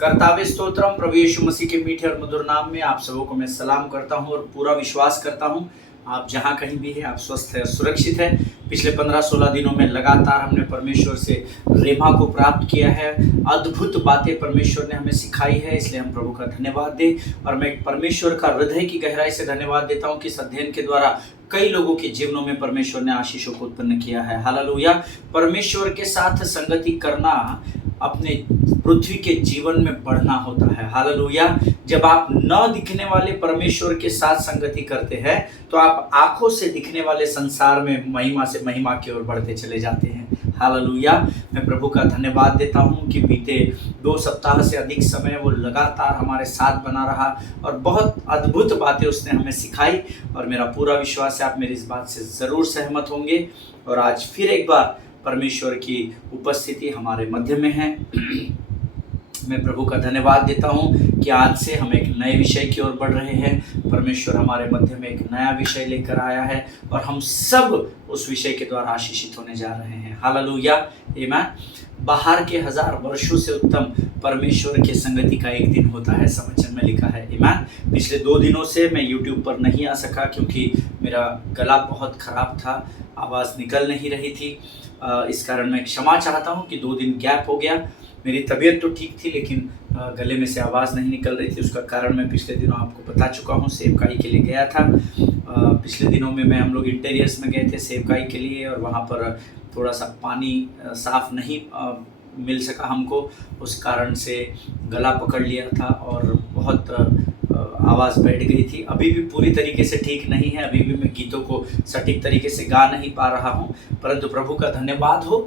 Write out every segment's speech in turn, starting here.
कर्तावे स्तोत्रम। प्रभु यीशु मसीह के मीठे और मधुर नाम में आप सबों को मैं सलाम करता हूं और पूरा विश्वास करता हूं आप जहां कहीं भी हैं आप स्वस्थ है, सुरक्षित है। पिछले 15-16 दिनों में लगातार हमने परमेश्वर से रेमा को प्राप्त किया है। अद्भुत बातें परमेश्वर ने हमें सिखाई है, इसलिए हम प्रभु का धन्यवाद दें। और मैं परमेश्वर का हृदय की गहराई से धन्यवाद देता हूं कि इस अध्ययन के द्वारा कई लोगों के जीवनों में परमेश्वर ने आशीषों को उत्पन्न किया है। हालेलुया। परमेश्वर के साथ संगति करना अपने पृथ्वी के जीवन में बढ़ना होता है। हालेलुया। जब आप न दिखने वाले परमेश्वर के साथ संगति करते हैं तो आप आंखों से दिखने वाले संसार में महिमा से महिमा की ओर बढ़ते चले जाते हैं। हालेलुया। मैं प्रभु का धन्यवाद देता हूं कि बीते 2 सप्ताह से अधिक समय वो लगातार हमारे साथ बना रहा और बहुत अद्भुत बातें उसने हमें सिखाई। और मेरा पूरा विश्वास है आप मेरी इस बात से ज़रूर सहमत होंगे। और आज फिर एक बार परमेश्वर की उपस्थिति हमारे मध्य में है। मैं प्रभु का धन्यवाद देता हूं कि आज से हम एक नए विषय की ओर बढ़ रहे हैं। परमेश्वर हमारे मध्य में एक नया विषय लेकर आया है और हम सब उस विषय के द्वारा आशीषित होने जा रहे हैं। हालेलुया। आमीन। बाहर के 1000 वर्षों से उत्तम परमेश्वर के संगति का एक दिन होता है, वचन में लिखा है। आमीन। पिछले 2 दिनों से मैं YouTube पर नहीं आ सका क्योंकि मेरा गला बहुत खराब था, आवाज़ निकल नहीं रही थी। इस कारण मैं क्षमा चाहता हूं कि 2 दिन गैप हो गया। मेरी तबीयत तो ठीक थी लेकिन गले में से आवाज़ नहीं निकल रही थी। उसका कारण मैं पिछले दिनों आपको बता चुका हूँ। सेवकाई के लिए गया था। पिछले दिनों में हम लोग इंटीरियर्स में गए थे सेवकाई के लिए और वहाँ पर थोड़ा सा पानी साफ़ नहीं मिल सका हमको, उस कारण से गला पकड़ लिया था और बहुत आवाज़ बैठ गई थी। अभी भी पूरी तरीके से ठीक नहीं है, अभी भी मैं गीतों को सटीक तरीके से गा नहीं पा रहा हूँ, परंतु प्रभु का धन्यवाद हो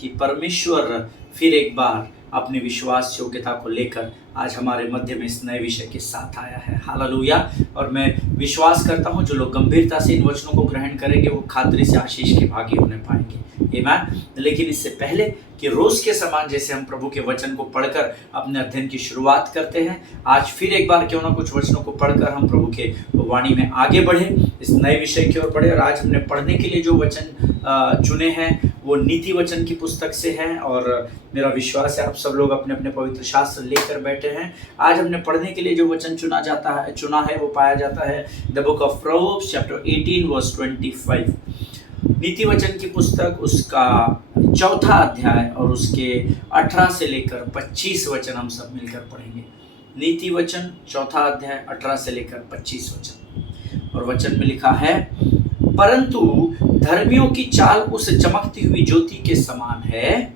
कि परमेश्वर फिर एक बार अपनी विश्वास योग्यता को लेकर आज हमारे मध्य में इस नए विषय के साथ आया है। हालेलुया। और मैं विश्वास करता हूँ जो लोग गंभीरता से इन वचनों को ग्रहण करेंगे वो खातरी से आशीष के भागी होने पाएंगे। आमीन। लेकिन इससे पहले कि रोज के समान जैसे हम प्रभु के वचन को पढ़कर अपने अध्ययन की शुरुआत करते हैं, आज फिर एक बार क्यों ना कुछ वचनों को पढ़कर हम प्रभु के वाणी में आगे बढ़े, इस नए विषय की ओर बढ़े। और आज हमने पढ़ने के लिए जो वचन चुने हैं वो नीति वचन की पुस्तक से हैं और मेरा विश्वास है आप सब लोग अपने अपने पवित्र शास्त्र लेकर बैठे हैं। आज हमने पढ़ने के लिए जो वचन चुना है वो पाया जाता है the book of proverbs chapter 18 verse 25। नीति वचन की पुस्तक उसका 4था अध्याय और उसके 18 से लेकर 25 वचन हम सब मिलकर पढ़ेंगे। नीति वचन 4था अध्याय 18 से लेकर 25 वचन। और वचन में लिखा है, परंतु धर्मियों की चाल उस चमकती हुई ज्योति के समान है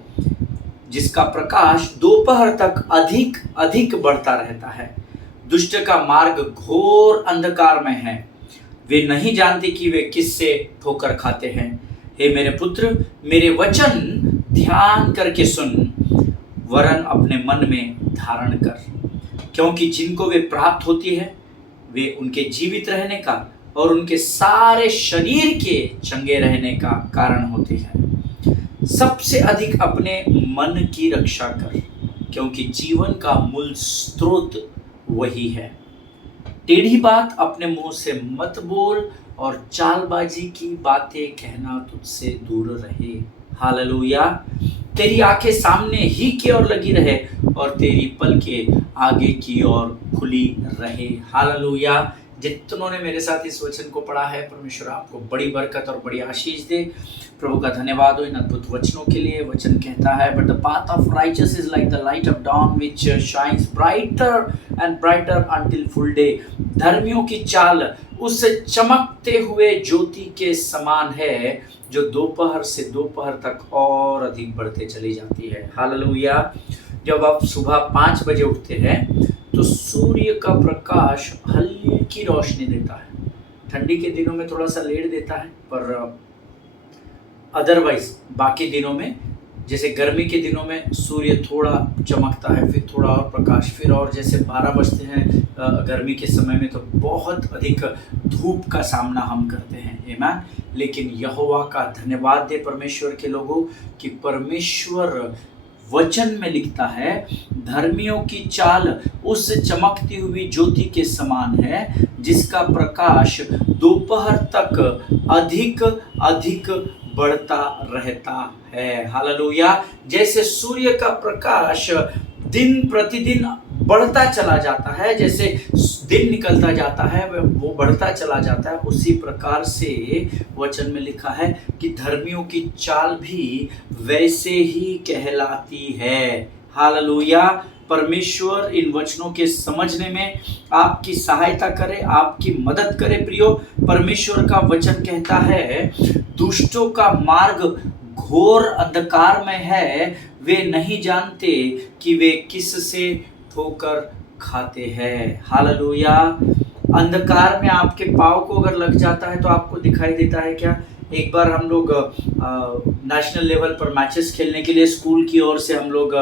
जिसका प्रकाश दोपहर तक अधिक अधिक बढ़ता रहता है। दुष्ट का मार्ग घोर अंधकार में है, वे नहीं जानते कि वे किससे ठोकर खाते हैं। हे मेरे पुत्र, मेरे वचन ध्यान करके सुन, वरन अपने मन में धारण कर, क्योंकि जिनको वे प्राप्त होती है वे उनके जीवित रहने का और उनके सारे शरीर के चंगे रहने का कारण होती है। सबसे अधिक अपने मन की रक्षा कर, क्योंकि जीवन का मूल स्रोत वही है। टेढ़ी बात अपने मुंह से मत बोल और चालबाजी की बातें कहना तुझसे दूर रहे। हालेलुया। तेरी आंखें सामने ही की ओर लगी रहे और तेरी पलकें आगे की ओर खुली रहे। हालेलुया। जितनों ने मेरे साथ इस वचन को पढ़ा है, परमेश्वर आपको बड़ी बरकत और बड़ी आशीष दे। प्रभु का धन्यवाद हो इन अद्भुत वचनों के लिए। वचन कहता है, but the path of righteous is like the light of dawn which shines brighter and brighter until full day. धर्मियों की चाल उस चमकते हुए ज्योति के समान है जो दोपहर से दोपहर तक और अधिक बढ़ते चली जाती है। हालेलुया। जब आप सुबह 5 बजे उठते हैं तो सूर्य का प्रकाश हल्की रोशनी देता है। ठंडी के दिनों में थोड़ा सा लेट देता है, पर अदरवाइज बाकी दिनों में, जैसे गर्मी के दिनों में सूर्य थोड़ा चमकता है, फिर थोड़ा और प्रकाश, फिर और जैसे 12 बजते हैं गर्मी के समय में तो बहुत अधिक धूप का सामना हम करते हैं। आमीन। लेकिन यहोवा का धन्यवाद दे परमेश्वर के लोगों कि परमेश्वर वचन में लिखता है, धर्मियों की चाल उस चमकती हुई ज्योति के समान है जिसका प्रकाश दोपहर तक अधिक अधिक बढ़ता रहता है। हालेलुया। जैसे सूर्य का प्रकाश दिन प्रतिदिन बढ़ता चला जाता है, जैसे दिन निकलता जाता है वो बढ़ता चला जाता है, उसी प्रकार से वचन में लिखा है कि धर्मियों की चाल भी वैसे ही कहलाती है। हालेलुया। परमेश्वर इन वचनों के समझने में आपकी सहायता करे, आपकी मदद करे। प्रियो, परमेश्वर का वचन कहता है दुष्टों का मार्ग घोर अंधकार में है, वे नहीं जानते कि वे किससे ठोकर खाते हैं। हालेलुया। अंधकार में आपके पाँव को अगर लग जाता है तो आपको दिखाई देता है क्या? एक बार हम लोग नेशनल लेवल पर मैचेस खेलने के लिए स्कूल की ओर से हम लोग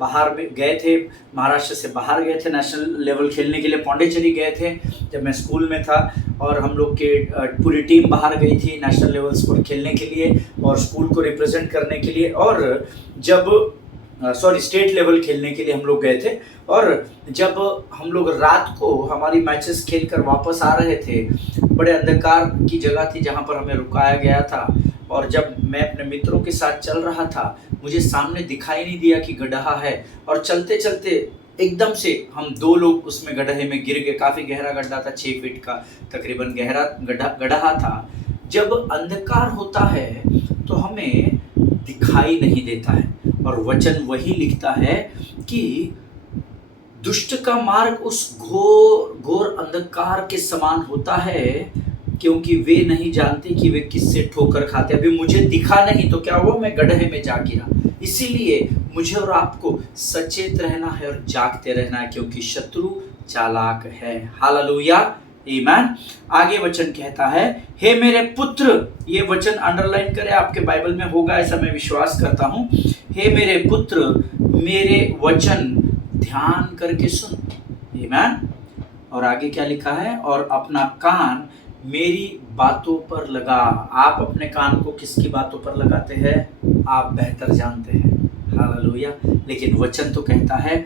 बाहर गए थे, महाराष्ट्र से बाहर गए थे नेशनल लेवल खेलने के लिए, पौंडीचेरी गए थे जब मैं स्कूल में था। और हम लोग के पूरी टीम बाहर गई थी नेशनल लेवल्स पर खेलने के लिए और स्कूल को रिप्रेजेंट करने के लिए। और जब स्टेट लेवल खेलने के लिए हम लोग गए थे, और जब हम लोग रात को हमारी मैचेस खेलकर वापस आ रहे थे, बड़े अंधकार की जगह थी जहाँ पर हमें रुकाया गया था, और जब मैं अपने मित्रों के साथ चल रहा था, मुझे सामने दिखाई नहीं दिया कि गड्ढा है, और चलते चलते एकदम से हम 2 लोग उसमें गड्ढे में गिर गए। काफ़ी गहरा गड्ढा था, 6 फीट का तकरीबन गहरा गड्ढा था। जब अंधकार होता है तो हमें दिखाई नहीं देता है, और वचन वही लिखता है कि दुष्ट का मार्ग उस घोर अंधकार के समान होता है, क्योंकि वे नहीं जानते कि वे किससे ठोकर खाते। अभी मुझे दिखा नहीं तो क्या हुआ, मैं गड्ढे में जा गिरा। इसीलिए मुझे और आपको सचेत रहना है और जागते रहना है, क्योंकि शत्रु चालाक है। हालेलुया, आमीन। आगे वचन कहता है, हे मेरे पुत्र, ये वचन अंडरलाइन करें, आपके बाइबल में होगा ऐसा मैं विश्वास करता हूं। हे मेरे पुत्र, मेरे वचन ध्यान करके सुन। आमीन। और आगे क्या लिखा है, और अपना कान मेरी बातों पर लगा। आप अपने कान को किसकी बातों पर लगाते हैं? आप बेहतर जानते हैं। हालेलुया। लेकिन वचन तो कहता है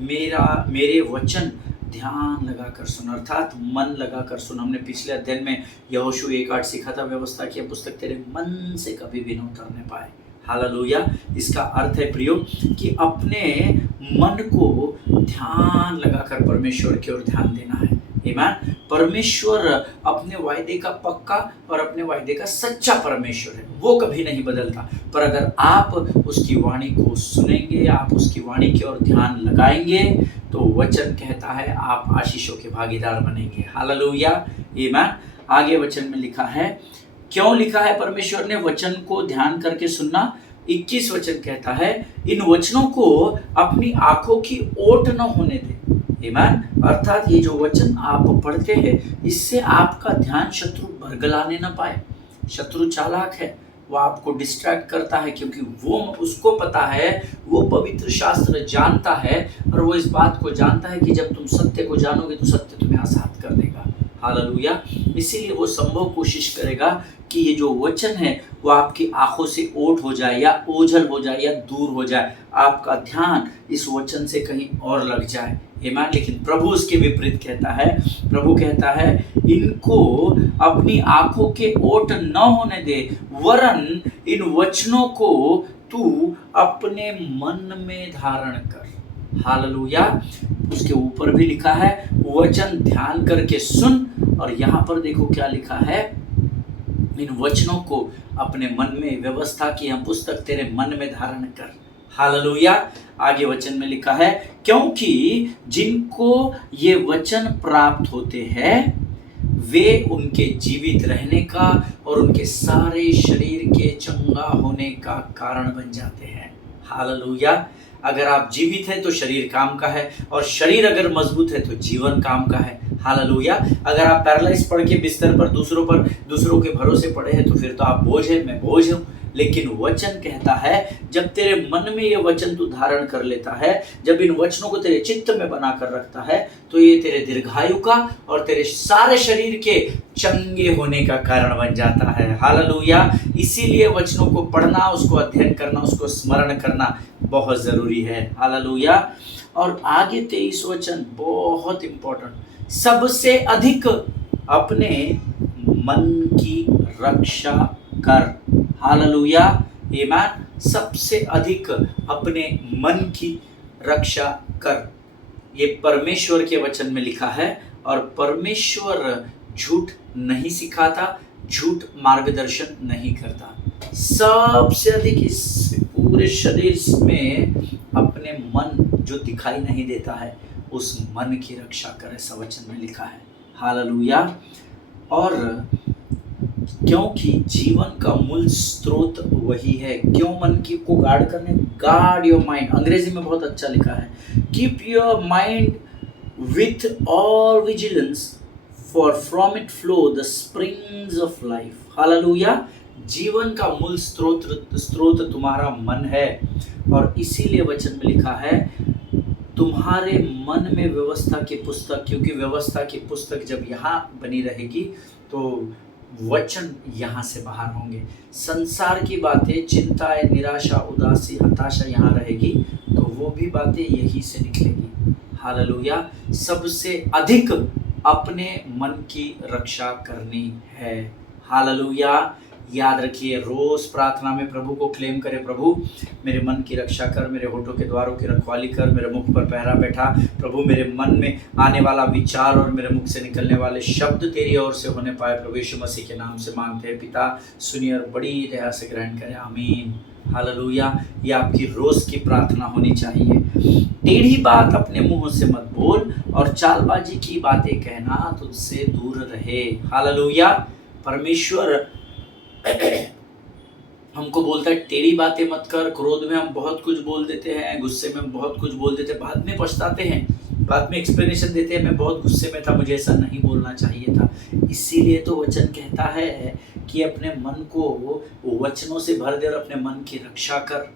मेरे वचन ध्यान लगाकर सुन, अर्थात मन लगाकर सुन। हमने पिछले अध्ययन में यहोशू 1:8 सीखा था, व्यवस्था की पुस्तक तेरे मन से कभी भी न उतरने पाए। हालेलुया। इसका अर्थ है प्रियो कि अपने मन को ध्यान लगाकर परमेश्वर की ओर ध्यान देना है। आमीन। परमेश्वर अपने वायदे का पक्का और अपने वायदे का सच्चा परमेश्वर है, वो कभी नहीं बदलता। पर अगर आप उसकी वाणी को सुनेंगे, आप उसकी वाणी की ओर ध्यान लगाएंगे, तो वचन कहता है आप आशीषों के भागीदार बनेंगे। हालेलुया, आमीन। आगे वचन में लिखा है, क्यों लिखा है परमेश्वर ने वचन को ध्यान करके सुनना? 21 वचन कहता है, इन वचनों को अपनी आंखों की ओट न होने दे। आमीन। अर्थात ये जो वचन आप पढ़ते हैं, इससे आपका ध्यान शत्रु बरगलाने न पाए। शत्रु चालाक है, वो आपको डिस्ट्रैक्ट करता है, क्योंकि वो उसको पता है, वो पवित्र शास्त्र जानता है, और वो इस बात को जानता है कि जब तुम सत्य को जानोगे तो सत्य तुम्हें आजाद कर देगा। हालेलुया। इसीलिए वो संभव कोशिश करेगा कि ये जो वचन है वो आपकी आंखों से ओट हो जाए, या ओझल हो जाए, या दूर हो जाए, आपका ध्यान इस वचन से कहीं और लग जाए। आमीन। लेकिन प्रभु उसके विपरीत कहता है, प्रभु कहता है इनको अपनी आंखों के ओट न होने दे, वरन इन वचनों को तू अपने मन में धारण कर। हालेलुया। उसके ऊपर भी लिखा है वचन ध्यान करके सुन, और यहाँ पर देखो क्या लिखा है, इन वचनों को अपने मन में, व्यवस्था की हम पुस्तक तेरे मन में धारण कर। हालेलुया। आगे वचन में लिखा है, क्योंकि जिनको ये वचन प्राप्त होते हैं वे उनके जीवित रहने का और उनके सारे शरीर के चंगा होने का कारण बन जाते हैं। हालेलुया। अगर आप जीवित हैं तो शरीर काम का है, और शरीर अगर मजबूत है तो जीवन काम का है। हालेलुया। अगर आप पैरालाइज पड़ के बिस्तर पर दूसरों के भरोसे पड़े हैं तो फिर तो आप बोझ हैं, मैं बोझ हूँ। लेकिन वचन कहता है जब तेरे मन में ये वचन तू धारण कर लेता है, जब इन वचनों को तेरे चित्त में बना कर रखता है, तो ये तेरे दीर्घायु का और तेरे सारे शरीर के चंगे होने का कारण बन जाता है। हालेलुया। इसीलिए वचनों को पढ़ना, उसको अध्ययन करना, उसको स्मरण करना बहुत जरूरी है। हालेलुया। और आगे 23 वचन बहुत इंपॉर्टेंट, सबसे अधिक अपने मन की रक्षा कर। हालेलुया, आमीन। सबसे अधिक अपने मन की रक्षा कर। ये परमेश्वर के वचन में लिखा है और परमेश्वर झूठ नहीं सिखाता, झूठ मार्गदर्शन नहीं करता। सबसे अधिक इस पूरे शरीर में अपने मन जो दिखाई नहीं देता है उस मन की रक्षा कर, ऐसा वचन में लिखा है। हालेलुया। और क्योंकि जीवन का मूल स्रोत वही है। क्यों मन की को गार्ड करने? Guard your mind. अंग्रेजी में बहुत अच्छा लिखा है, keep your mind with all vigilance for from it flow the springs of life. Hallelujah. जीवन का मूल स्रोत तुम्हारा मन है और इसीलिए वचन में लिखा है तुम्हारे मन में व्यवस्था की पुस्तक, क्योंकि व्यवस्था की पुस्तक जब यहाँ बनी रहेगी तो वचन यहाँ से बाहर होंगे। संसार की बातें, चिंताएं, निराशा, उदासी, हताशा यहाँ रहेगी तो वो भी बातें यही से निकलेगी। हालेलुया। सबसे अधिक अपने मन की रक्षा करनी है। हालेलुया। याद रखिए, रोज प्रार्थना में प्रभु को क्लेम करें, प्रभु मेरे मन की रक्षा कर, मेरे होठों के द्वारों की रखवाली कर, मेरे मुख पर पहरा बैठा। प्रभु मेरे मन में आने वाला विचार और मेरे मुख से निकलने वाले शब्द तेरी ओर से होने पाए। प्रभु यीशु मसीह के नाम से मांगते हैं पिता, सुनिए और बड़ी दया से ग्रहण करें। आमीन। हालेलुया। ये आपकी रोज की प्रार्थना होनी चाहिए। टेढ़ी बात अपने मुंह से मत बोल और चालबाजी की बातें कहना तुझसे दूर रहे। हालेलुया। परमेश्वर हमको बोलता है टेढ़ी बातें मत कर। क्रोध में हम बहुत कुछ बोल देते हैं, गुस्से में हम बहुत कुछ बोल देते हैं, बाद में पछताते हैं, बाद में एक्सप्लेनेशन देते हैं मैं बहुत गुस्से में था, मुझे ऐसा नहीं बोलना चाहिए था। इसीलिए तो वचन कहता है कि अपने मन को वचनों से भर दे और अपने मन की रक्षा कर।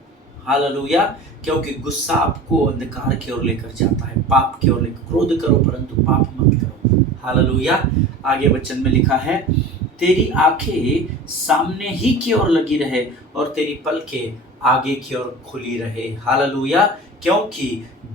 हालेलुया। क्योंकि गुस्सा आपको अंधकार की ओर लेकर जाता है, पाप की ओर लेकर। क्रोध करो परंतु पाप मत करो। हालेलुया। आगे वचन में लिखा है तेरी आंखें सामने ही की ओर लगी रहे और तेरी पलकें आगे की ओर खुली रहे। हालेलुया। क्योंकि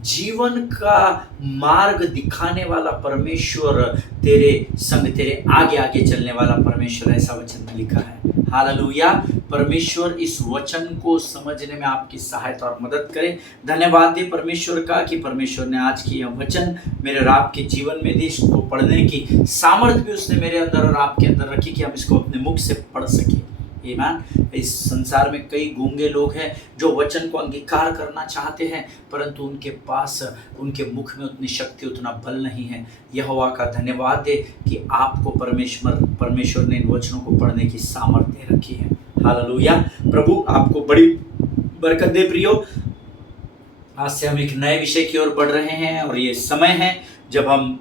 जीवन का मार्ग दिखाने वाला परमेश्वर तेरे संग, तेरे आगे आगे चलने वाला परमेश्वर, ऐसा वचन में लिखा है। हालेलुया। परमेश्वर इस वचन को समझने में आपकी सहायता और मदद करे। धन्यवाद दे परमेश्वर का कि परमेश्वर ने आज की यह वचन मेरे और आपके जीवन में दी। इसको पढ़ने की सामर्थ्य भी उसने मेरे अंदर और आपके अंदर रखी कि हम इसको अपने मुख से पढ़ सकें। आमीन। इस संसार में कई गूंगे लोग हैं जो वचन को अंगीकार करना चाहते हैं परंतु उनके पास, उनके मुख में उतनी शक्ति, उतना बल नहीं है। यहोवा का धन्यवाद दे कि आपको परमेश्वर ने इन वचनों को पढ़ने की सामर्थ्य रखी है। हालेलुया। प्रभु आपको बड़ी बरकत दे प्रियो। आज से हम एक नए विषय की ओर बढ़ रहे हैं और ये समय है जब हम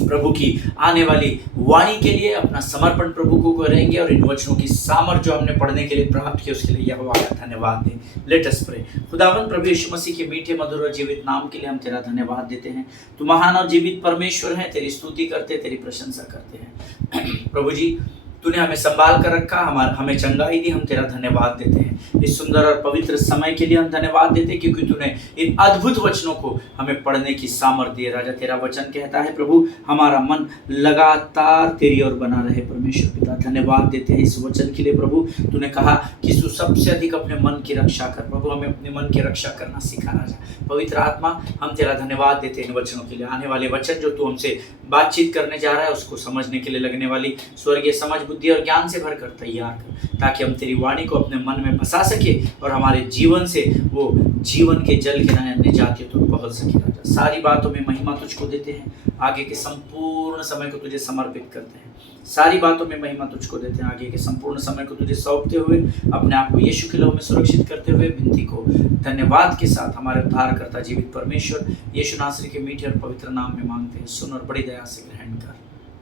प्रभु की आने वाली वाणी के लिए अपना समर्पण प्रभु को करेंगे और इन वचनों की सामर्थ जो हमने पढ़ने के लिए प्राप्त की उसके लिए यहोवा का धन्यवाद दें। Let us pray. खुदावंद प्रभु यीशु मसीह के मीठे मधुर और जीवित नाम के लिए हम तेरा धन्यवाद देते हैं। तू महान और जीवित परमेश्वर है, तेरी स्तुति करते, तेरी प्रशंसा करते हैं। प्रभु जी, तूने हमें संभाल कर रखा, हमें चंगाई दी, हम तेरा धन्यवाद देते हैं। इस सुंदर और पवित्र समय के लिए हम धन्यवाद देते हैं क्योंकि तूने इन अद्भुत वचनों को हमें पढ़ने की सामर्थ्य दी है। राजा, तेरा वचन कहता है प्रभु हमारा मन लगातार तेरी ओर बना रहे। परमेश्वर पिता, धन्यवाद देते हैं इस वचन के लिए। प्रभु तूने कहा कि तू सबसे अधिक अपने मन की रक्षा कर। प्रभु हमें अपने मन की रक्षा करना सिखा। राजा पवित्र आत्मा, हम तेरा धन्यवाद देते हैं इन वचनों के लिए। आने वाले वचन जो तू हमसे बातचीत करने जा रहा है उसको समझने के लिए लगने वाली स्वर्गीय समझ, बुद्धि और ज्ञान से भरकर तैयार कर ताकि हम तेरी वाणी को अपने मन में बसा सके और हमारे जीवन से वो जीवन के जल के अन्य जातियों तक पहुंच सके। राजा, सारी बातों में महिमा तुझको देते हैं। आगे के संपूर्ण समय को तुझे समर्पित करते हैं। सारी बातों में महिमा तुझको देते हैं। आगे के संपूर्ण समय को तुझे सौंपते हुए अपने आप को यीशु के लहू में सुरक्षित करते हुए विनती को धन्यवाद के साथ हमारे उद्धारकर्ता जीवित परमेश्वर यीशु नासरी के मीठे और पवित्र नाम में मांगते हैं। सुन और बड़ी दया से ग्रहण कर।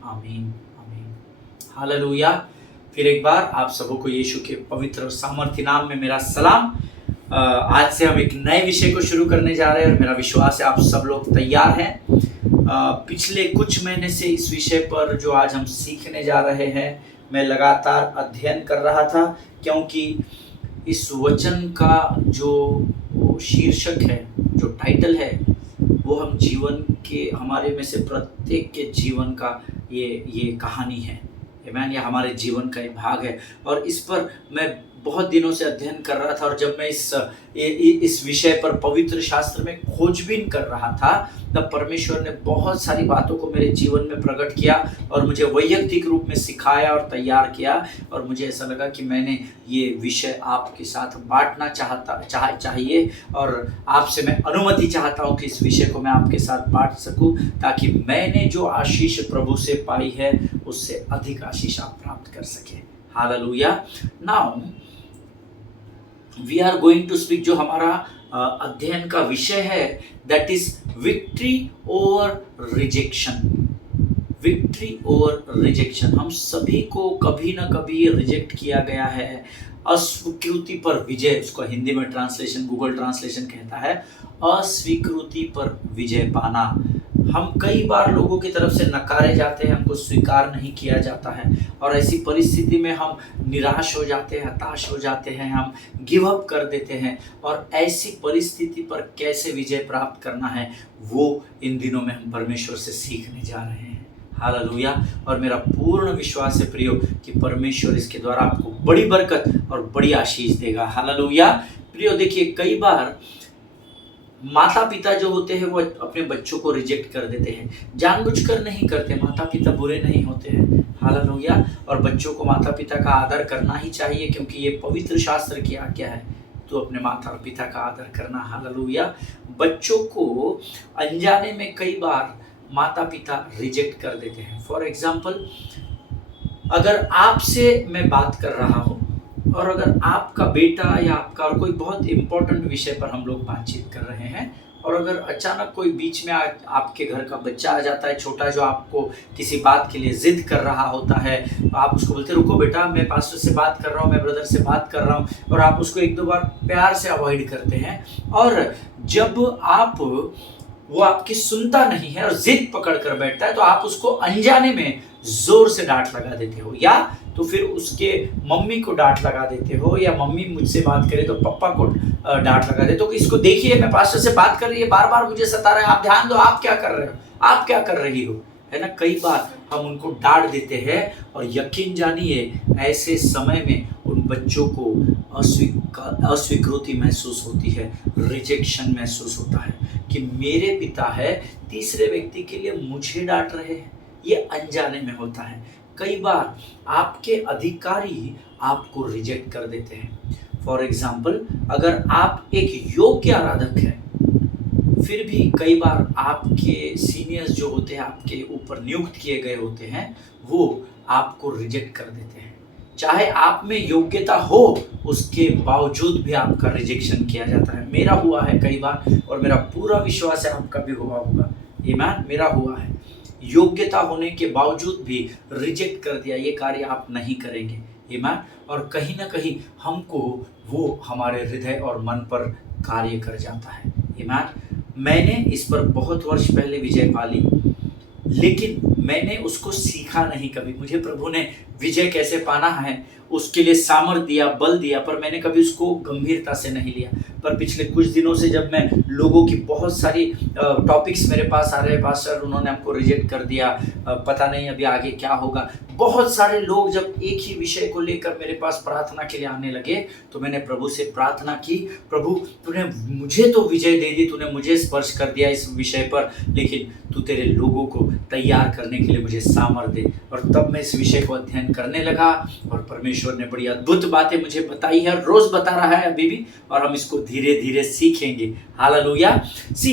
आमीन। हालेलुया। फिर एक बार आप सबों को यीशु के पवित्र और सामर्थ्य नाम में मेरा सलाम। आज से हम एक नए विषय को शुरू करने जा रहे हैं और मेरा विश्वास है आप सब लोग तैयार हैं। पिछले कुछ महीने से इस विषय पर जो आज हम सीखने जा रहे हैं मैं लगातार अध्ययन कर रहा था क्योंकि इस वचन का जो शीर्षक है, जो टाइटल है, वो हम जीवन के, हमारे में से प्रत्येक के जीवन का ये कहानी है। आमीन। यह हमारे जीवन का एक भाग है और इस पर मैं बहुत दिनों से अध्ययन कर रहा था और जब मैं इस विषय पर पवित्र शास्त्र में खोजबीन कर रहा था, तब परमेश्वर ने बहुत सारी बातों को मेरे जीवन में प्रकट किया और मुझे वैयक्तिक रूप में सिखाया और तैयार किया। और मुझे ऐसा लगा कि मैंने ये विषय आपके साथ बांटना चाहिए और आपसे मैं अनुमति चाहता हूँ कि इस विषय को मैं आपके साथ बांट सकूँ, ताकि मैंने जो आशीष प्रभु से पाई है उससे अधिक आशीष आप प्राप्त कर सके। Hallelujah. Now we are going to speak, जो हमारा अध्ययन का विषय है, that is victory over rejection. Victory over rejection. हम सभी को कभी ना कभी रिजेक्ट किया गया है। अस्वीकृति पर विजय, उसको हिंदी में ट्रांसलेशन गूगल ट्रांसलेशन कहता है अस्वीकृति पर विजय पाना। हम कई बार लोगों की तरफ से नकारे जाते हैं, हमको स्वीकार नहीं किया जाता है और ऐसी परिस्थिति में हम निराश हो जाते हैं, हताश हो जाते हैं, हम गिव अप कर देते हैं। और ऐसी परिस्थिति पर कैसे विजय प्राप्त करना है वो इन दिनों में हम परमेश्वर से सीखने जा रहे हैं। हालेलुया। और मेरा पूर्ण विश्वास है प्रियो कि परमेश्वर इसके द्वारा आपको बड़ी बरकत और बड़ी आशीष देगा। हालेलुया। प्रियो देखिए, कई बार माता पिता जो होते हैं वो अपने बच्चों को रिजेक्ट कर देते हैं, जानबूझकर नहीं करते। माता पिता बुरे नहीं होते हैं। हालेलुया। और बच्चों को माता पिता का आदर करना ही चाहिए, क्योंकि ये पवित्र शास्त्र की आज्ञा है, तो अपने माता पिता का आदर करना। हालेलुया। बच्चों को अनजाने में कई बार माता पिता रिजेक्ट कर देते हैं। फॉर एग्जाम्पल, अगर आपसे मैं बात कर रहा हूँ और अगर आपका बेटा या आपका और कोई बहुत इम्पोर्टेंट विषय पर हम लोग बातचीत कर रहे हैं और अगर अचानक कोई बीच में आपके घर का बच्चा आ जाता है, छोटा, जो आपको किसी बात के लिए जिद कर रहा होता है, आप उसको बोलते रुको बेटा, मैं पास्टर से बात कर रहा हूँ, मैं ब्रदर से बात कर रहा हूँ, और आप उसको एक दो बार प्यार से अवॉइड करते हैं। और जब वो आपकी सुनता नहीं है और जिद पकड़ कर बैठता है, तो आप उसको अनजाने में जोर से डांट लगा देते हो, या तो फिर उसके मम्मी को डांट लगा देते हो, या मम्मी मुझसे बात करे तो पापा को डांट लगा देते हो कि इसको देखिए, मैं पास्टर से बात कर रही है, बार बार मुझे सता रहा है, आप ध्यान दो, आप क्या कर रहे हो, आप क्या कर रही हो, है ना। कई बार हम उनको डांट देते हैं और यकीन जानिए ऐसे समय में उन बच्चों को अस्वीकृति महसूस होती है, रिजेक्शन महसूस होता है कि मेरे पिता है, तीसरे व्यक्ति के लिए मुझे डांट रहे हैं। ये अनजाने में होता है। कई बार आपके अधिकारी आपको रिजेक्ट कर देते हैं। फॉर एग्जाम्पल, अगर आप एक योग्य आराधक हैं, फिर भी कई बार आपके सीनियर्स जो होते हैं, आपके ऊपर नियुक्त किए गए होते हैं, वो आपको रिजेक्ट कर देते हैं। चाहे आप में योग्यता हो, उसके बावजूद भी आपका रिजेक्शन किया जाता है। मेरा हुआ है कई बार और मेरा पूरा विश्वास है आपका भी हुआ होगा। ईमान, मेरा हुआ है। योग्यता होने के बावजूद भी रिजेक्ट कर दिया, ये कार्य आप नहीं करेंगे। ईमान। और कहीं ना कहीं हमको वो हमारे हृदय और मन पर कार्य कर जाता है। ईमान। मैंने इस पर बहुत वर्ष पहले विजय पाली, लेकिन मैंने उसको सीखा नहीं कभी। मुझे प्रभु ने विजय कैसे पाना है उसके लिए सामर्थ दिया, बल दिया, पर मैंने कभी उसको गंभीरता से नहीं लिया। पर पिछले कुछ दिनों से जब मैं लोगों की बहुत सारी टॉपिक्स मेरे पास आ रहे हैं, पास्टर उन्होंने हमको रिजेक्ट कर दिया, पता नहीं अभी आगे क्या होगा, बहुत सारे लोग जब एक ही विषय को लेकर मेरे पास प्रार्थना के लिए आने लगे, तो मैंने प्रभु से प्रार्थना की, प्रभु तूने मुझे तो विजय दे दी, तूने मुझे स्पर्श कर दिया इस विषय पर, लेकिन तू तेरे लोगों को तैयार करने के लिए मुझे सामर्थ दे। और तब मैं इस विषय को अध्ययन करने लगा और परमेश्वर ने बड़ी अद्भुत बातें मुझे बताई है, रोज बता रहा है अभी भी, और हम इसको धीरे धीरे सीखेंगे। हालेलुया। सी,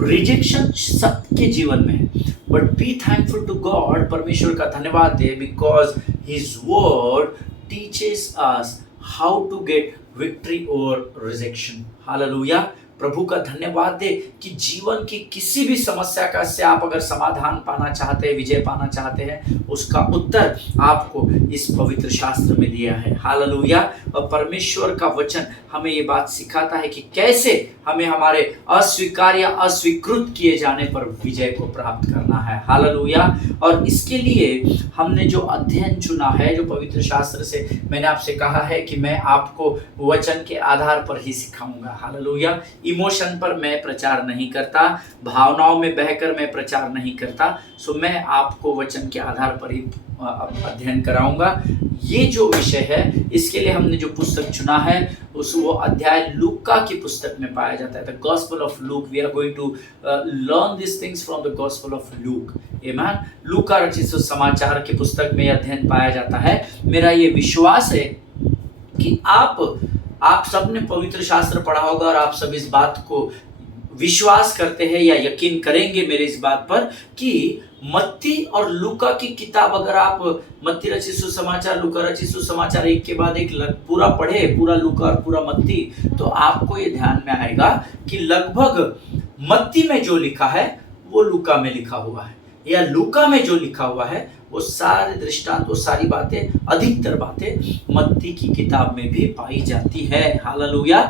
रिजेक्शन सबके जीवन में है, but be thankful to God, परमेश्वर का धन्यवाद दे, because his word teaches us how to get victory over rejection. Hallelujah. प्रभु का धन्यवाद दे कि जीवन की किसी भी समस्या का से आप अगर समाधान पाना चाहते हैं, विजय पाना चाहते हैं, उसका उत्तर आपको इस पवित्र शास्त्र में दिया है। हालेलुया। और परमेश्वर का वचन हमें ये बात सिखाता है कि कैसे हमें हमारे अस्वीकार या अस्वीकृत किए जाने पर विजय को प्राप्त करना है। हालेलुया। और इसके लिए हमने जो अध्ययन चुना है, जो पवित्र शास्त्र से, मैंने आपसे कहा है कि मैं आपको वचन के आधार पर ही सिखाऊंगा। हालेलुया। इमोशन पर मैं प्रचार नहीं करता, भावनाओं में बहकर मैं प्रचार नहीं करता। सो मैं आपको वचन के आधार पर ही अध्ययन कराऊंगा। ये जो विषय है, इसके लिए हमने जो पुस्तक चुना है वो अध्याय लूका की पुस्तक में पाया जाता है। The gospel of Luke. We are going to learn this things from the gospel of Luke. Amen. लूका रचित सुसमाचार की पुस्तक में अध्ययन पाया जाता है। मेरा ये विश्वास है कि आप सबने पवित्र शास्त्र पढ़ा होगा और आप सब इस बात को विश्वास करते हैं या यकीन करेंगे मेरे इस बात पर कि मत्ती और लूका की किताब, अगर आप मत्ती रचित सुसमाचार, लूका रचित सुसमाचार एक के बाद एक पूरा पढ़े, पूरा लूका और पूरा मत्ती, तो आपको ये ध्यान में आएगा कि लगभग मत्ती में जो लिखा है वो लूका में लिखा हुआ है, या लूका में जो लिखा हुआ है वो सारे दृष्टांत, वो सारी बातें, अधिकतर बातें मत्ती की किताब में भी पाई जाती है। हालेलुया।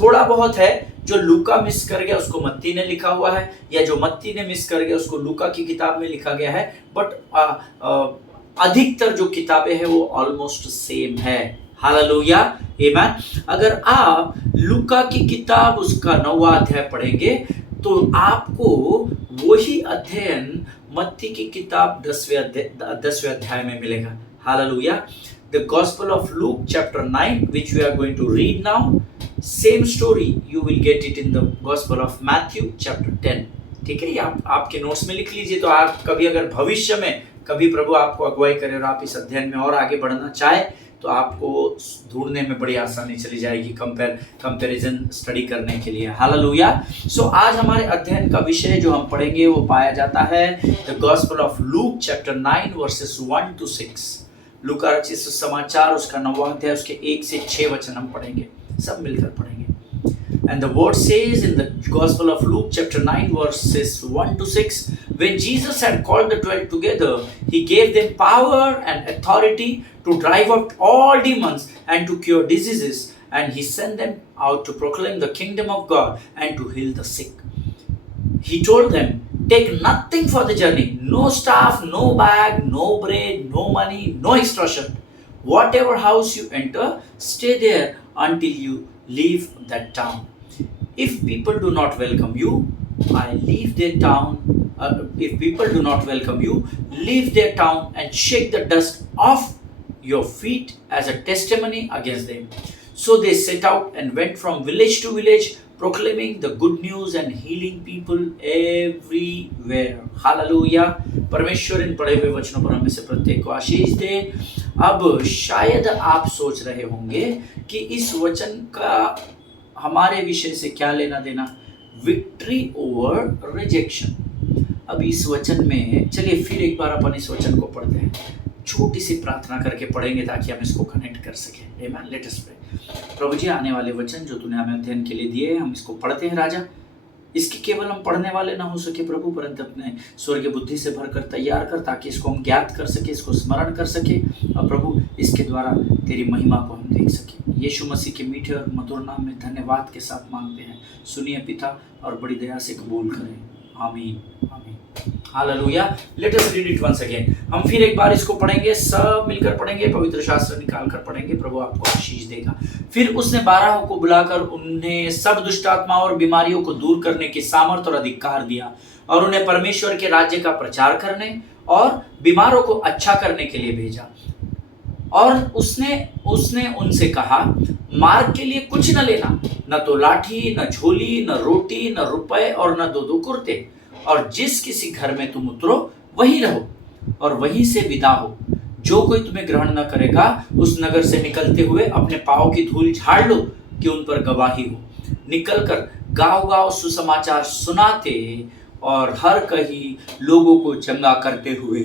थोड़ा बहुत है जो लूका मिस कर गया उसको मत्ती ने लिखा हुआ है, या जो मत्ती ने मिस कर गया उसको लूका की किताब में लिखा गया है, बट अधिकतर जो किताबें हैं वो ऑलमोस्ट सेम है। हालेलुया। आमीन। अगर आप लूका की किताब उसका 9वां अध्याय पढ़ेंगे तो आपको वही अध्ययन मत्ती की किताब 10वें अध्याय में मिलेगा। Hallelujah. The Gospel of Luke chapter 9, which we are going to read now, same story you will get it in the Gospel of Matthew chapter 10. ठीक है, ये आपके नोट्स में लिख लीजिए। तो आप कभी अगर भविष्य में कभी प्रभु आपको अगुवाई करे और आप इस अध्ययन में और आगे बढ़ना चाहे तो आपको ढूंढने में बड़ी आसानी चली जाएगी कंपैरिजन स्टडी करने के लिए। हालेलुया। सो आज हमारे अध्ययन का विषय जो हम पढ़ेंगे वो पाया जाता है the gospel of Luke chapter 9 versus 1 to 6। लूका रचित सुसमाचार उसका 9वां अध्याय उसके 1 से 6 वचन हम पढ़ेंगे, सब मिलकर पढ़ेंगे। And the word says in the Gospel of Luke chapter 9 verses 1 to 6, when Jesus had called the 12 together, he gave them power and authority to drive out all demons and to cure diseases, and he sent them out to proclaim the kingdom of God and to heal the sick. He told them, take nothing for the journey, no staff, no bag, no bread, no money, no extra shirt. Whatever house you enter, stay there until you leave that town. If people do not welcome you, leave their town and shake the dust off your feet as a testimony against them. So they set out and went from village to village, proclaiming the good news and healing people everywhere. Hallelujah. परमेश्वर इन पढ़े हुए वचनों पर हमें से प्रत्येक को आशीष दे। अब शायद आप सोच रहे होंगे कि इस वचन का हमारे विषय से क्या लेना देना, विक्ट्री ओवर रिजेक्शन। अब इस वचन में चलिए फिर एक बार अपन इस वचन को पढ़ते हैं, छोटी सी प्रार्थना करके पढ़ेंगे ताकि हम इसको कनेक्ट कर सकें। आमीन। Late us pray. प्रभु जी, आने वाले वचन जो तूने हमें अध्ययन के लिए दिए हम इसको पढ़ते हैं राजा। इसके केवल हम पढ़ने वाले ना हो सके प्रभु, परंतु अपने स्वर्गीय बुद्धि से भरकर तैयार कर ताकि इसको हम ज्ञात कर सके, इसको स्मरण कर सके, और प्रभु इसके द्वारा तेरी महिमा को हम देख सके। यीशु मसीह के मीठे और मधुर नाम में धन्यवाद के साथ मांगते हैं, सुनिए पिता और बड़ी दया से कबूल करें। आमीन आमीन। Hallelujah. Let us read it once again. हम फिर एक बार इसको पढ़ेंगे, सब मिलकर पढ़ेंगे, पवित्र शास्त्र निकाल कर पढ़ेंगे। प्रभु आपको आशीष देगा। फिर उसने 12 को बुलाकर उन्हें सब दुष्ट आत्माओं और बीमारियों को दूर करने की सामर्थ और अधिकार दिया, और उन्हें परमेश्वर के राज्य का प्रचार करने और बीमारों को अच्छा करने के लिए भेजा। और उसने उनसे कहा, मार्ग के लिए कुछ न लेना, न तो लाठी, न झोली, न रोटी, न रुपए और न दो कुर्ते, और जिस किसी घर में तुम उतरो वहीं रहो और वहीं से विदा हो। जो कोई तुम्हें ग्रहण न करेगा उस नगर से निकलते हुए अपने पाँव की धूल झाड़ लो कि उन पर गवाही हो। निकलकर गांव-गांव सुसमाचार सुनाते और हर कहीं लोगों को चंगा करते हुए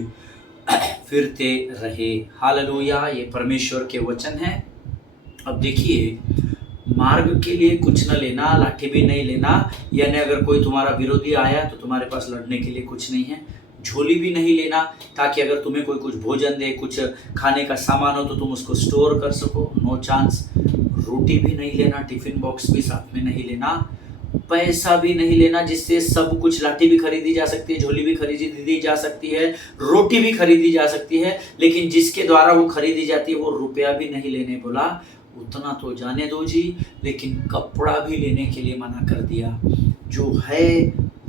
फिरते रहे। हालेलुया। ये परमेश्वर के वचन हैं। अब देखिए, मार्ग के लिए कुछ न लेना, लाठी भी नहीं लेना, यानी अगर कोई तुम्हारा विरोधी आया तो तुम्हारे पास लड़ने के लिए कुछ नहीं है। झोली भी नहीं लेना ताकि अगर तुम्हें कोई कुछ भोजन दे, कुछ खाने का सामान हो तो तुम उसको स्टोर कर सको, नो चांस। रोटी भी नहीं लेना, टिफिन बॉक्स भी साथ में नहीं लेना, पैसा भी नहीं लेना जिससे सब कुछ, लाठी भी खरीदी जा सकती है, झोली भी खरीदी जा सकती है, रोटी भी खरीदी जा सकती है, लेकिन जिसके द्वारा वो खरीदी जाती है वो रुपया भी नहीं लेने बोला। उतना तो जाने दो जी, लेकिन कपड़ा भी लेने के लिए मना कर दिया, जो है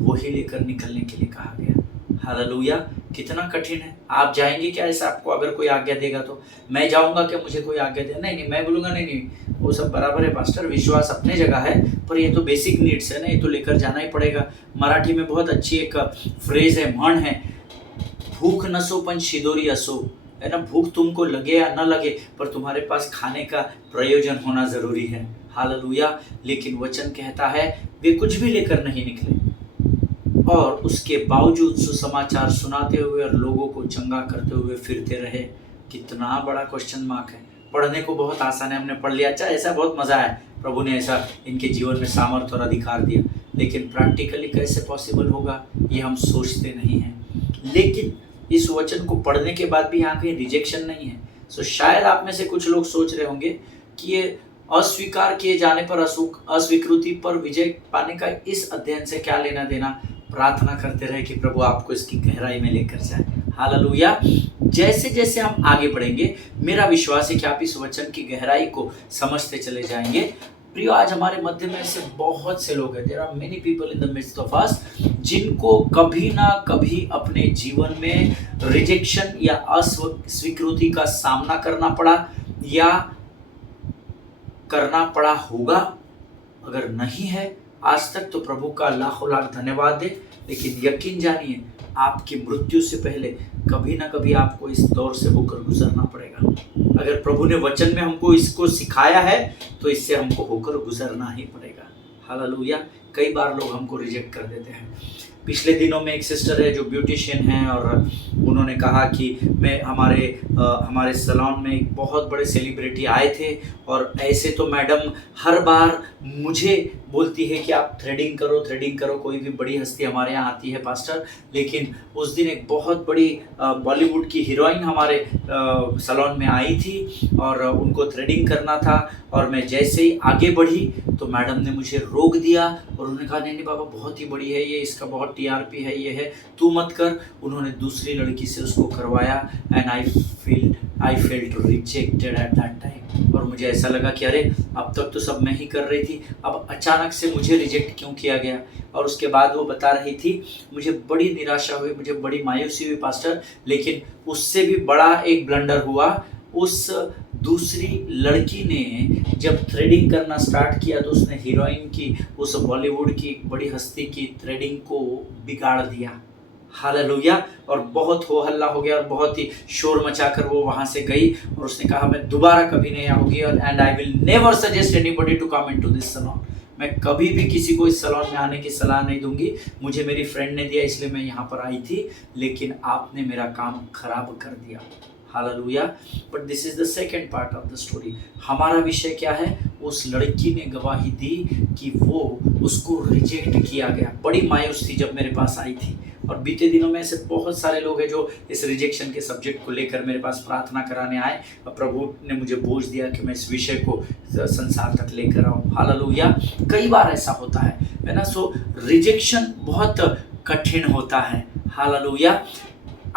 वही लेकर निकलने के लिए कहा गया। हालेलुया! कितना कठिन है। आप जाएंगे क्या ऐसा, आपको अगर कोई आज्ञा देगा तो? मैं जाऊंगा क्या मुझे कोई आज्ञा दे? नहीं नहीं, मैं बोलूंगा नहीं नहीं, वो सब बराबर है पास्टर, विश्वास अपने जगह है, पर ये तो बेसिक नीड्स है ना, ये तो लेकर जाना ही पड़ेगा। मराठी में बहुत अच्छी एक फ्रेज है, म्हण है, भूख नसो पण शिदोरी असो, है ना। भूख तुमको लगे या न लगे, पर तुम्हारे पास खाने का प्रयोजन होना जरूरी है। हालेलुया! लेकिन वचन कहता है वे कुछ भी लेकर नहीं निकले और उसके बावजूद सुसमाचार सुनाते हुए और लोगों को चंगा करते हुए फिरते रहे। कितना बड़ा क्वेश्चन मार्क है। पढ़ने को बहुत आसान है, हमने पढ़ लिया, अच्छा ऐसा बहुत मज़ा है, प्रभु ने ऐसा इनके जीवन में सामर्थ्य और अधिकार दिया, लेकिन प्रैक्टिकली कैसे पॉसिबल होगा ये हम सोचते नहीं हैं। लेकिन इस वचन को पढ़ने के बाद भी यहाँ कहीं रिजेक्शन नहीं है। सो शायद आप में से कुछ लोग सोच रहे होंगे कि ये अस्वीकार किए जाने पर अस्वीकृति पर विजय पाने का इस अध्ययन से क्या लेना देना। प्रार्थना करते रहे कि प्रभु आपको इसकी गहराई में लेकर जाए। हालेलुया! जैसे जैसे हम आगे बढ़ेंगे, मेरा विश्वास है कि आप इस वचन की गहराई को समझते चले जाएंगे। प्रियो, आज हमारे मध्य में ऐसे बहुत से लोग हैं, there are many people in the midst of us, जिनको कभी ना कभी अपने जीवन में रिजेक्शन या अस्वीकृति का सामना करना पड़ा या करना पड़ा होगा। अगर नहीं है आज तक तो प्रभु का लाखों लाख धन्यवाद दे, लेकिन यकीन जानिए आपकी मृत्यु से पहले कभी ना कभी आपको इस दौर से होकर गुजरना पड़ेगा। अगर प्रभु ने वचन में हमको इसको सिखाया है तो इससे हमको होकर गुजरना ही पड़ेगा। हालेलुया! कई बार लोग हमको रिजेक्ट कर देते हैं। पिछले दिनों में एक सिस्टर है जो ब्यूटिशियन है और उन्होंने कहा कि मैं हमारे सैलून में एक बहुत बड़े सेलिब्रिटी आए थे और ऐसे तो मैडम हर बार मुझे बोलती है कि आप थ्रेडिंग करो, कोई भी बड़ी हस्ती हमारे यहाँ आती है पास्टर। लेकिन उस दिन एक बहुत बड़ी बॉलीवुड की हीरोइन हमारे सैलून में आई थी और उनको थ्रेडिंग करना था और मैं जैसे ही आगे बढ़ी तो मैडम ने मुझे रोक दिया और उन्होंने कहा नहीं बाबा बहुत ही बड़ी है ये, इसका बहुत टीआरपी है, ये है, तू मत कर। उन्होंने दूसरी लड़की से उसको करवाया and I felt rejected at that time. और मुझे ऐसा लगा कि अरे अब तक तो सब मैं ही कर रही थी, अब अचानक से मुझे रिजेक्ट क्यों किया गया। और उसके बाद वो बता रही थी मुझे बड़ी निराशा हुई, मुझे बड़ी मायूसी हुई पास्टर, लेकिन उससे भी बड़ा एक ब्लंडर हुआ। उस दूसरी लड़की ने जब थ्रेडिंग करना स्टार्ट किया तो उसने हीरोइन की, उस बॉलीवुड की एक बड़ी हस्ती की थ्रेडिंग को बिगाड़ दिया। हालेलुया! और बहुत हो हल्ला हो गया और बहुत ही शोर मचाकर वो वहाँ से गई और उसने कहा मैं दोबारा कभी नहीं आऊँगी and I will never suggest anybody to come into this salon. मैं कभी भी किसी को इस सैलून में आने की सलाह नहीं दूंगी, मुझे मेरी फ्रेंड ने दिया इसलिए मैं यहाँ पर आई थी, लेकिन आपने मेरा काम खराब कर दिया। Hallelujah! But this is the second part of the story. हमारा विषय क्या है? उस लड़की ने गवाही दी कि वो उसको रिजेक्ट किया गया। बड़ी मायूस थी जब मेरे पास आई थी और बीते दिनों में ऐसे बहुत सारे लोग हैं जो इस रिजेक्शन के सब्जेक्ट को लेकर मेरे पास प्रार्थना कराने आए और प्रभु ने मुझे बोझ दिया कि मैं इस विषय को संसार तक लेकर आऊँ। हालेलुया! कई बार ऐसा होता है ना। सो रिजेक्शन बहुत कठिन होता है। हालेलुया!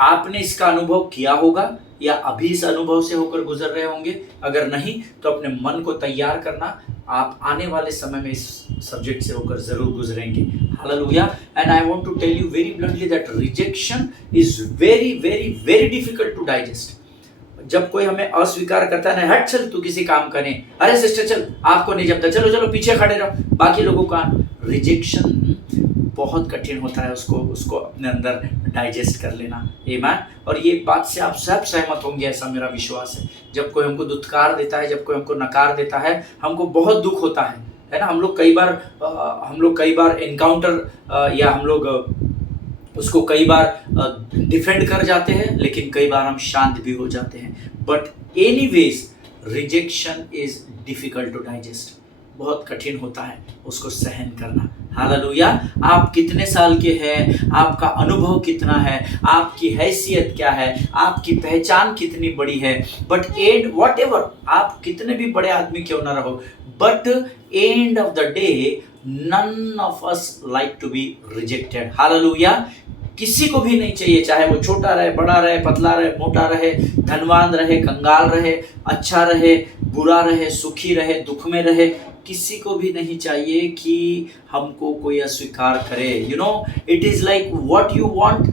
आपने इसका अनुभव किया होगा या अभी इस अनुभव से होकर गुजर रहे होंगे। अगर नहीं तो अपने मन को तैयार करना, आप आने वाले समय में इस सब्जेक्ट से होकर जरूर गुजरेंगे। Hallelujah! And I want to tell you very bluntly that rejection is very very very difficult to digest. जब कोई हमें अस्वीकार करता है ना, हट चल तू किसी काम का नहीं, अरे सिस्टर चल आपको नहीं जमता, चलो चलो पीछे खड़े रहो, बाकी लोगों का रिजेक्शन बहुत कठिन होता है उसको अपने अंदर डाइजेस्ट कर लेना। आमीन। और ये बात से आप सब सहमत होंगे, ऐसा मेरा विश्वास है। जब कोई हमको दुत्कार देता है, जब कोई हमको नकार देता है, हमको बहुत दुख होता है ना। हम लोग कई बार एनकाउंटर या हम लोग उसको कई बार डिफेंड कर जाते हैं, लेकिन कई बार हम शांत भी हो जाते हैं। But anyways rejection is difficult to digest. बहुत कठिन होता है उसको सहन करना। हालेलुया! आप कितने साल के हैं, आपका अनुभव कितना है, आपकी हैसियत क्या है, आपकी पहचान कितनी बड़ी है, बट एंड वॉट एवर आप कितने भी बड़े आदमी क्यों ना रहो, but end of the day none of us like to be rejected. Hallelujah! किसी को भी नहीं चाहिए, चाहे वो छोटा रहे, बड़ा रहे, पतला रहे, मोटा रहे, धनवान रहे, कंगाल रहे, अच्छा रहे, बुरा रहे, सुखी रहे, दुख में रहे, किसी को भी नहीं चाहिए कि हमको कोई अस्वीकार करे। You know, it is like what you want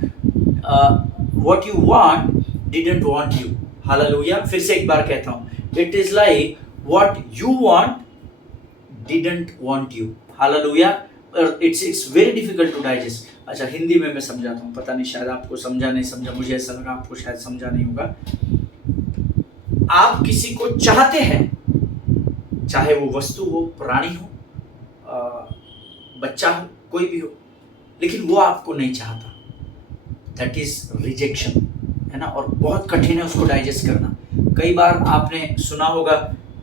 didn't want you. Hallelujah. फिर से एक बार कहता हूँ, it is like what you want didn't want you. Hallelujah. It's very difficult to digest. अच्छा, हिंदी में मैं समझाता हूँ, पता नहीं शायद आपको समझा नहीं समझा, मुझे ऐसा लगा आपको शायद समझा नहीं होगा। आप किसी को चाहते हैं, चाहे वो वस्तु हो, प्राणी हो, बच्चा हो, कोई भी हो, लेकिन वो आपको नहीं चाहता, दैट इज रिजेक्शन, है ना। और बहुत कठिन है उसको डाइजेस्ट करना। कई बार आपने सुना होगा,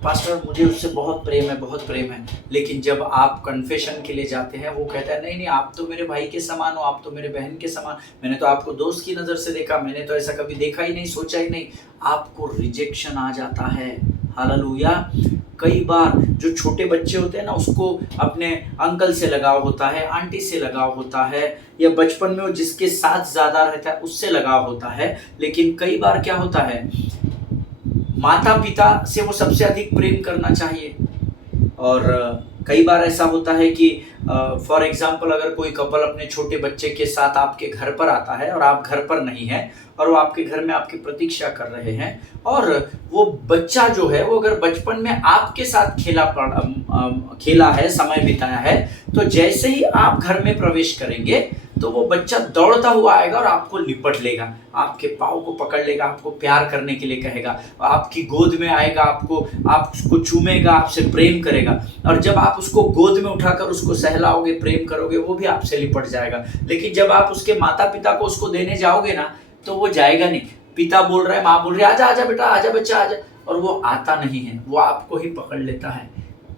पास्टर मुझे उससे बहुत प्रेम है, बहुत प्रेम है, लेकिन जब आप कन्फेशन के लिए जाते हैं वो कहता है नहीं नहीं, आप तो मेरे भाई के समान हो, आप तो मेरे बहन के समान, मैंने तो आपको दोस्त की नज़र से देखा, मैंने तो ऐसा कभी देखा ही नहीं, सोचा ही नहीं। आपको रिजेक्शन आ जाता है। हालेलुया। कई बार जो छोटे बच्चे होते हैं ना, उसको अपने अंकल से लगाव होता है, आंटी से लगाव होता है, या बचपन में वो जिसके साथ ज़्यादा रहता है उससे लगाव होता है। लेकिन कई बार क्या होता है, माता पिता से वो सबसे अधिक प्रेम करना चाहिए। और कई बार ऐसा होता है कि फॉर एग्जाम्पल अगर कोई कपल अपने छोटे बच्चे के साथ आपके घर पर आता है और आप घर पर नहीं हैं, और वो आपके घर में आपकी प्रतीक्षा कर रहे हैं, और वो बच्चा जो है वो अगर बचपन में आपके साथ खेला है, समय बिताया है, तो जैसे ही आप घर में प्रवेश करेंगे तो वो बच्चा दौड़ता हुआ आएगा और आपको लिपट लेगा, आपके पाँव को पकड़ लेगा, आपको प्यार करने के लिए कहेगा, आपकी गोद में आएगा, आप उसको चूमेगा, आपसे प्रेम करेगा। और जब आप उसको गोद में उठाकर उसको सहलाओगे, प्रेम करोगे, वो भी आपसे लिपट जाएगा। लेकिन जब आप उसके माता पिता को उसको देने जाओगे ना, तो वो जाएगा नहीं। पिता बोल रहा है, माँ बोल रही है, आजा आजा बेटा, आजा बच्चा आजा, और वो आता नहीं है, वो आपको ही पकड़ लेता है।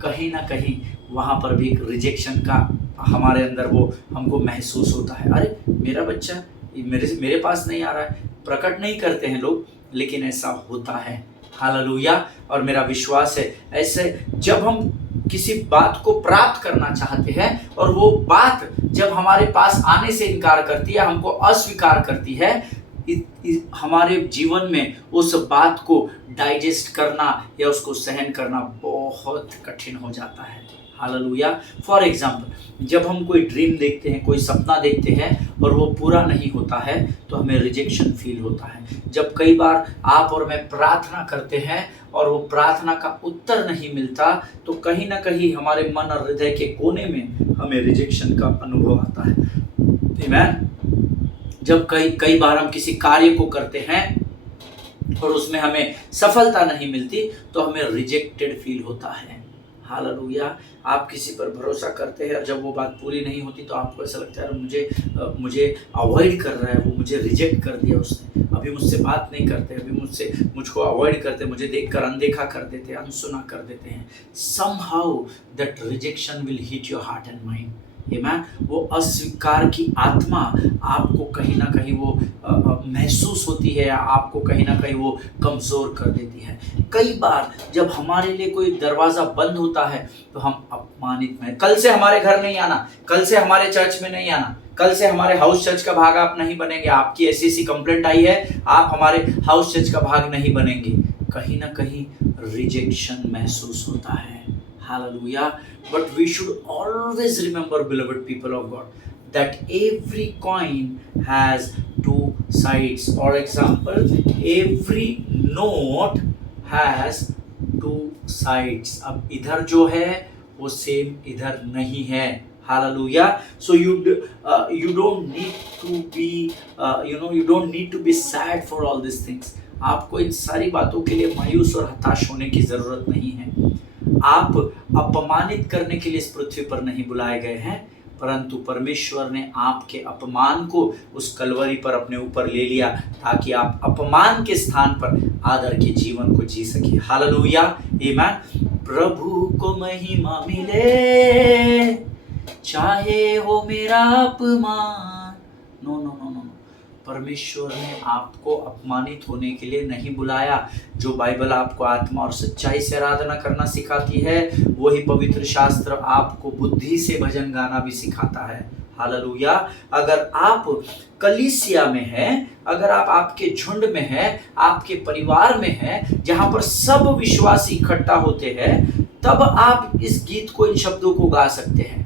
कहीं ना कहीं वहाँ पर भी एक रिजेक्शन का हमारे अंदर वो हमको महसूस होता है, अरे मेरा बच्चा मेरे पास नहीं आ रहा है। प्रकट नहीं करते हैं लोग, लेकिन ऐसा होता है। हालेलुया। और मेरा विश्वास है ऐसे जब हम किसी बात को प्राप्त करना चाहते हैं और वो बात जब हमारे पास आने से इनकार करती है, हमको अस्वीकार करती है, हमारे जीवन में उस बात को डाइजेस्ट करना या उसको सहन करना बहुत कठिन हो जाता है। हालेलुया। फॉर एग्जाम्पल, जब हम कोई ड्रीम देखते हैं, कोई सपना देखते हैं और वो पूरा नहीं होता है, तो हमें रिजेक्शन फील होता है। जब कई बार आप और मैं प्रार्थना करते हैं और वो प्रार्थना का उत्तर नहीं मिलता, तो कहीं ना कहीं हमारे मन और हृदय के कोने में हमें रिजेक्शन का अनुभव आता है। आमीन। जब कई बार हम किसी कार्य को करते हैं और उसमें हमें सफलता नहीं मिलती, तो हमें रिजेक्टेड फील होता है। हालेलुया। आप किसी पर भरोसा करते हैं और जब वो बात पूरी नहीं होती, तो आपको ऐसा लगता है मुझे अवॉइड कर रहा है, वो मुझे रिजेक्ट कर दिया उसने, अभी मुझसे बात नहीं करते, अभी मुझको अवॉइड करते, मुझे देखकर अनदेखा कर देते, अनसुना कर देते हैं। somehow that rejection will hit your heart and mind। आमीन। वो अस्वीकार की आत्मा आपको कहीं ना कहीं वो महसूस होती है, या आपको कहीं ना कहीं वो कमज़ोर कर देती है। कई बार जब हमारे लिए कोई दरवाज़ा बंद होता है, तो हम अपमानित में, कल से हमारे घर नहीं आना, कल से हमारे चर्च में नहीं आना, कल से हमारे हाउस चर्च का भाग आप नहीं बनेंगे, आपकी ऐसी कंप्लेंट आई है, आप हमारे हाउस चर्च का भाग नहीं बनेंगे। कहीं ना कहीं रिजेक्शन महसूस होता है। Hallelujah. But we should always remember, beloved people of God, that every coin has two sides. For example, every note has two sides. अब इधर जो है वो सेम इधर नहीं है। Hallelujah. So you don't need to be you don't need to be sad for all these things. आपको इन सारी बातों के लिए मायूस और हताश होने की जरूरत नहीं है। आप अपमानित करने के लिए इस पृथ्वी पर नहीं बुलाए गए हैं, परंतु परमेश्वर ने आपके अपमान को उस कलवरी पर अपने ऊपर ले लिया, ताकि आप अपमान के स्थान पर आदर के जीवन को जी सके। हालेलुया। आमीन। प्रभु को महिमा मिले, चाहे हो मेरा अपमान। नो नो नो नो, परमेश्वर ने आपको अपमानित होने के लिए नहीं बुलाया। जो बाइबल आपको आत्मा और सच्चाई से आराधना करना सिखाती है, वही पवित्र शास्त्र आपको बुद्धि से भजन गाना भी सिखाता है। हालेलुया। अगर आप कलीसिया में हैं, अगर आप आपके झुंड में हैं, आपके परिवार में हैं, जहां पर सब विश्वासी इकट्ठा होते हैं, तब आप इस गीत को, इन शब्दों को गा सकते हैं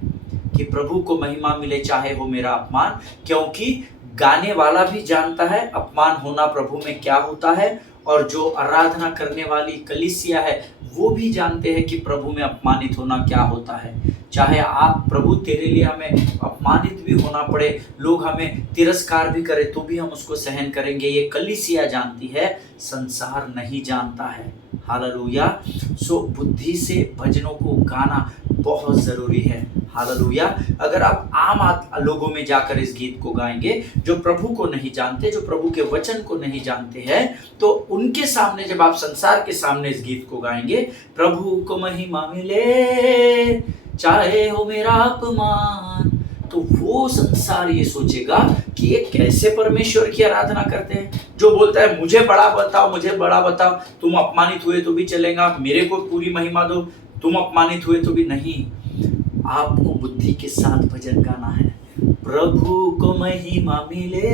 कि प्रभु को महिमा मिले चाहे हो मेरा अपमान, क्योंकि गाने वाला भी जानता है अपमान होना प्रभु में क्या होता है, और जो आराधना करने वाली कलीसिया है वो भी जानते हैं कि प्रभु में अपमानित होना क्या होता है। चाहे आप प्रभु तेरे लिए हमें अपमानित भी होना पड़े, लोग हमें तिरस्कार भी करे, तो भी हम उसको सहन करेंगे। ये कलीसिया जानती है, संसार नहीं जानता है। हालेलुया। सो बुद्धि से भजनों को गाना बहुत जरूरी है। हालेलुया। अगर आप आम लोगों में जाकर इस गीत को गाएंगे, जो प्रभु को नहीं जानते, जो प्रभु के वचन को नहीं जानते हैं, तो उनके सामने जब आप संसार के सामने इस गीत को गाएंगे, प्रभु को महिमा मिले चाहे हो मेरा अपमान, तो वो संसार ये सोचेगा कि ये कैसे परमेश्वर की आराधना करते हैं, जो बोलता है मुझे बड़ा बताओ, मुझे बड़ा बताओ, तुम अपमानित हुए तो भी चलेगा, मेरे को पूरी महिमा दो, तुम अपमानित हुए तो भी नहीं। आपको बुद्धि के साथ भजन गाना है। प्रभु को महिमा मिले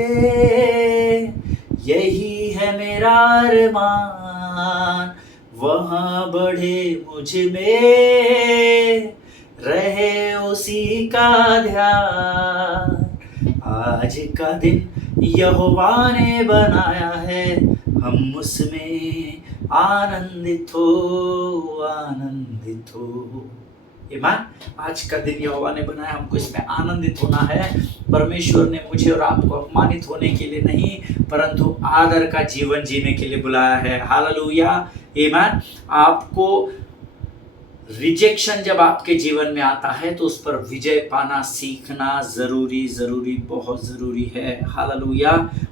यही है मेरा अरमान, वहां बढ़े मुझ में रहे उसी का ध्यान। आज का दिन यहोवा ने बनाया है, हम उसमें आनंदित हो, आनंदित हो। ईमान, आज का दिन यहोवा ने बनाया, हमको इसमें आनंदित होना है। परमेश्वर ने मुझे और आपको अपमानित होने के लिए नहीं, परंतु आदर का जीवन जीने के लिए बुलाया है। हालेलुया। ईमान, आपको रिजेक्शन जब आपके जीवन में आता है तो उस पर विजय पाना सीखना जरूरी बहुत जरूरी है। Hallelujah.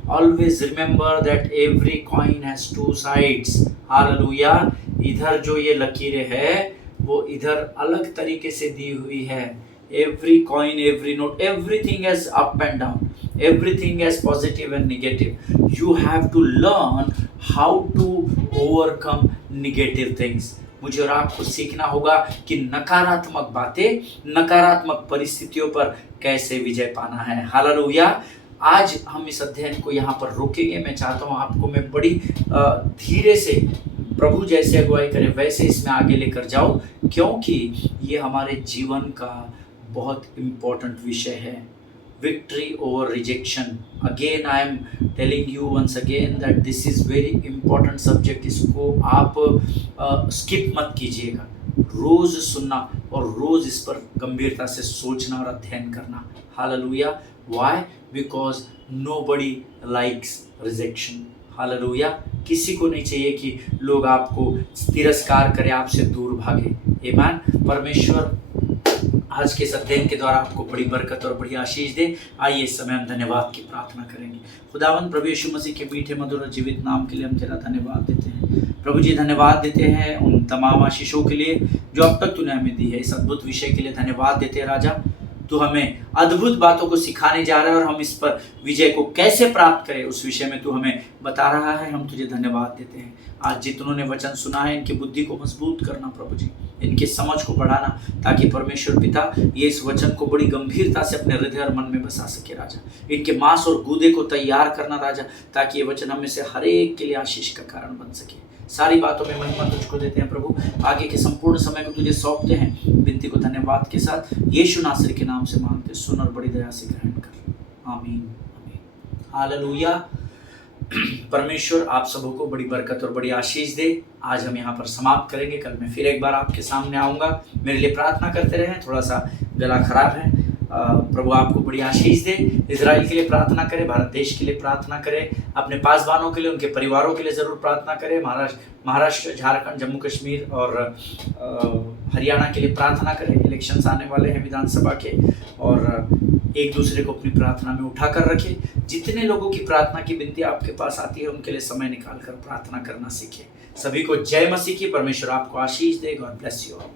Always remember that every coin has two sides. Hallelujah. इधर जो ये लकीरें है वो इधर अलग तरीके से दी हुई है। Every coin, every note, everything has up and down, everything as positive and negative. You have to learn how to overcome negative things. मुझे और आपको सीखना होगा कि नकारात्मक बातें, नकारात्मक परिस्थितियों पर कैसे विजय पाना है। हालेलुया। आज हम इस अध्ययन को यहाँ पर रोकेंगे। मैं चाहता हूँ आपको मैं बड़ी धीरे से, प्रभु जैसे अगुवाई करे वैसे इसमें आगे लेकर जाऊँ, क्योंकि ये हमारे जीवन का बहुत इम्पोर्टेंट विषय है। Victory over rejection. Again I am telling you once again that this is very important subject. इसको आप skip मत कीजिएगा। रोज सुनना और रोज इस पर गंभीरता से सोचना और अध्ययन करना। Hallelujah. Why? Because nobody likes rejection. Hallelujah. किसी को नहीं चाहिए कि लोग आपको तिरस्कार करें, आपसे दूर भागे। ईमान, परमेश्वर आज के इस अध्ययन के द्वारा आपको बड़ी बरकत और बड़ी आशीष दे। आइए इस समय हम धन्यवाद की प्रार्थना करेंगे। खुदावंद प्रभु यीशु मसीह के मीठे मधुर जीवित नाम के लिए हम तेरा धन्यवाद देते हैं। प्रभु जी धन्यवाद देते हैं उन तमाम आशीषों के लिए जो अब तक तूने हमें दी है। इस अद्भुत विषय के लिए धन्यवाद देते हैं राजा। तू हमें अद्भुत बातों को सिखाने जा रहा है और हम इस पर विजय को कैसे प्राप्त करें उस विषय में तू हमें बता रहा है। हम तुझे धन्यवाद देते हैं। आज जितनों ने वचन सुना है इनकी बुद्धि को मजबूत करना प्रभु जी, इनकी समझ को बढ़ाना, ताकि परमेश्वर पिता ये इस वचन को बड़ी गंभीरता से अपने हृदय और मन में बसा सके राजा। इनके मांस और गूदे को तैयार करना राजा, ताकि ये वचन हमें से हर एक के लिए आशीष का कारण बन सके। सारी बातों में महिमा तुझको देते हैं प्रभु। आगे के संपूर्ण समय को तुझे सौंपते हैं। विनती को धन्यवाद के साथ यीशु नासरी के नाम से मांगते, सुन और बड़ी दया से ग्रहण कर। आमीन, आमीन। हालेलुया। परमेश्वर आप सबों को बड़ी बरकत और बड़ी आशीष दे। आज हम यहाँ पर समाप्त करेंगे। कल मैं फिर एक बार आपके सामने आऊँगा। मेरे लिए प्रार्थना करते रहें। थोड़ा सा गला खराब है। प्रभु आपको बड़ी आशीष दे। इजराइल के लिए प्रार्थना करें, भारत देश के लिए प्रार्थना करें, अपने पासवानों के लिए, उनके परिवारों के लिए ज़रूर प्रार्थना करें। महाराष्ट्र, झारखंड, जम्मू कश्मीर और हरियाणा के लिए प्रार्थना करें। इलेक्शंस आने वाले हैं विधानसभा के, और एक दूसरे को अपनी प्रार्थना में उठा कर रखें। जितने लोगों की प्रार्थना की विनती आपके पास आती है उनके लिए समय निकाल कर प्रार्थना करना सीखें। सभी को जय मसीह की। परमेश्वर आपको आशीष दे। God bless you all.